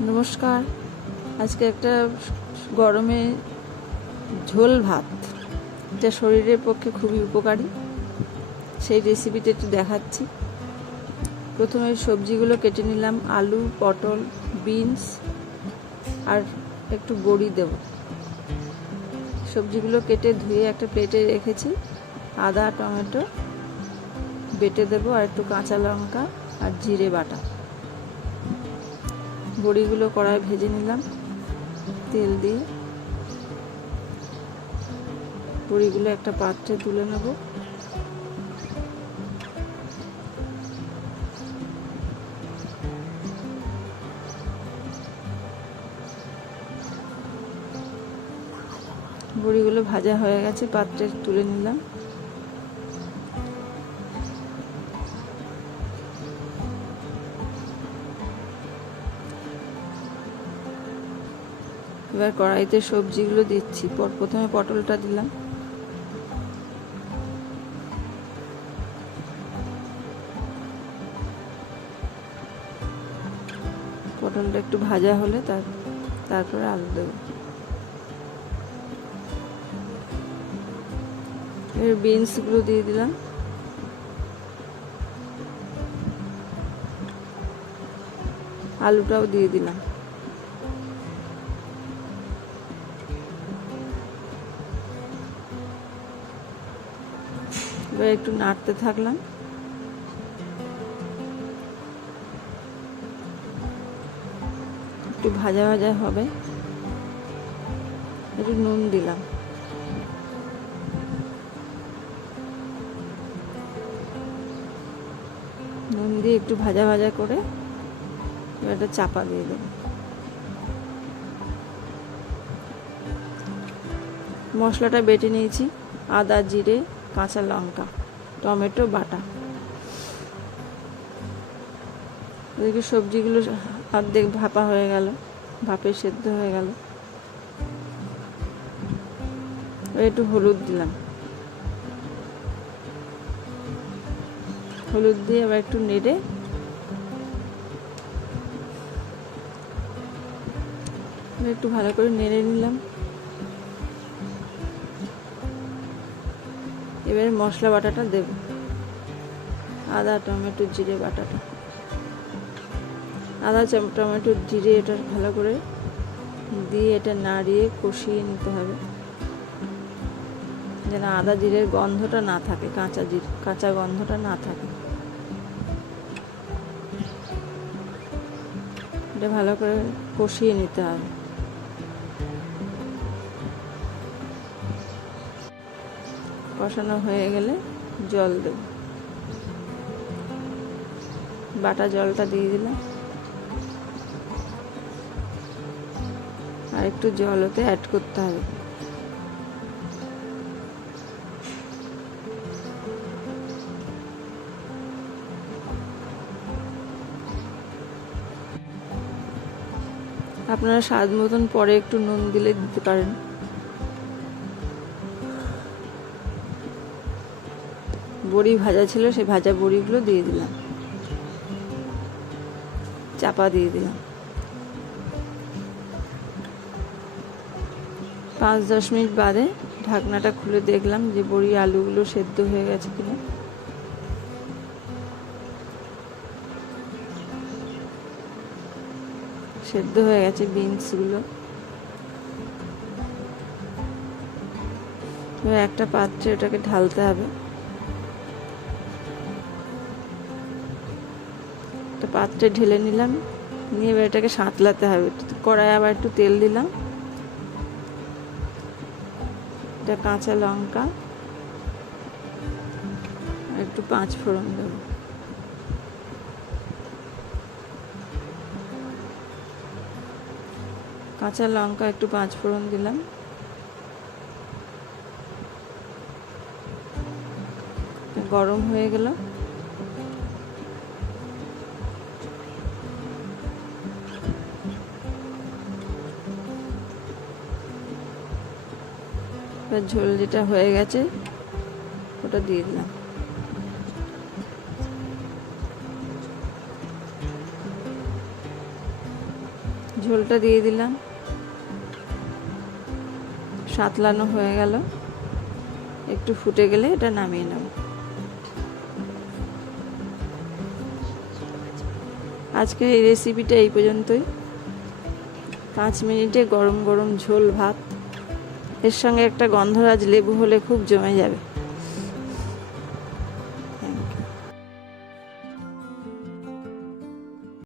নমস্কার। আজকে একটা গরমে ঝোল ভাত যা শরীরের পক্ষে খুবই উপকারী। সেই রেসিপিটা একটু দেখাচ্ছি। প্রথমে সবজিগুলো কেটে নিলাম, আলু, পটল বিনস আর একটু বড়ি দেব। সবজিগুলো কেটে ধুয়ে একটা প্লেটে রেখেছি। আদা, টমেটো বেটে দেবো, আর একটু কাঁচা লঙ্কা আর জিরে বাটা। বড়িগুলো কড়ায় ভেজে নিলাম, তেল দিয়ে। বড়িগুলো একটা পাত্রে তুলে নেব। বড়িগুলো ভাজা হয়ে গেছে, পাত্রে তুলে নিলাম। এবার কড়াইতে সবজিগুলো দিচ্ছি। পর প্রথমে পটলটা দিলাম। পটলটা একটু ভাজা হলে তার তারপরে আলু দেবো। এবার বিনসগুলো দিয়ে দিলাম। আলুটাও দিয়ে দিলাম। এবার একটু নাড়তে থাকলাম। একটু ভাজা ভাজা হবে। একটু নুন দিলাম। নুন দিয়ে একটু ভাজা ভাজা করে একটা চাপা দিয়ে দেবো। মশলাটা বেটে নিয়েছি, আদা, জিরে কাঁচা লঙ্কা, টমেটো, বাটা। এদিকে সবজিগুলো অর্ধেক ভাপা হয়ে গেল, ভাপে সেদ্ধ হয়ে গেল। একটু হলুদ দিলাম। হলুদ দিয়ে আবার একটু নেড়ে একটু ভালো করে নেড়ে নিলাম। এবারে মশলা বাটাটা দেব। আদা, টমেটো, জিরে বাটাটা। আদা টমেটো, জিরে এটা ভালো করে দিয়ে এটা নাড়িয়ে কষিয়ে নিতে হবে। যেন আদা জিরের গন্ধটা না থাকে, কাঁচা জিরে, কাঁচা গন্ধটা না থাকে। এটা ভালো করে কষিয়ে নিতে হবে। কষানো হয়ে গেলে জল দেব। বাটা জলটা দিয়ে দিলাম। আর একটু জল ওতে অ্যাড করতে হবে। আপনারা স্বাদ মতন পরে একটু নুন দিলে দিতে পারেন। বড়ি ভাজা ছিল, সেই ভাজা বড়িগুলো দিয়ে দিলাম। চাপা দিয়ে দিলাম। পাঁচ দশ মিনিট বাদে ঢাকনাটা খুলে দেখলাম যে বড়ি আলুগুলো সেদ্ধ হয়ে গেছে কিনা। সেদ্ধ হয়ে গেছে বিনসগুলো। একটা পাত্রে ওটাকে ঢালতে হবে। একটা পাত্রে ঢেলে নিলাম। নিয়ে এবার এটাকে সাঁতলাতে হবে। কড়াই আবার একটু তেল দিলাম। এটা কাঁচা লঙ্কা। একটু পাঁচ ফোড়ন দেবো। কাঁচা লঙ্কা একটু পাঁচ ফোড়ন দিলাম। গরম হয়ে গেল। এবার ঝোল যেটা হয়ে গেছে, ওটা দিয়ে দিলাম। ঝোলটা দিয়ে দিলাম। সাতলানো হয়ে গেল। একটু ফুটে গেলে এটা নামিয়ে নেব। আজকে এই রেসিপিটা এই পর্যন্তই। পাঁচ মিনিটে গরম গরম ঝোল ভাত। এর সঙ্গে একটা গন্ধরাজ লেবু হলে খুব জমে যাবে।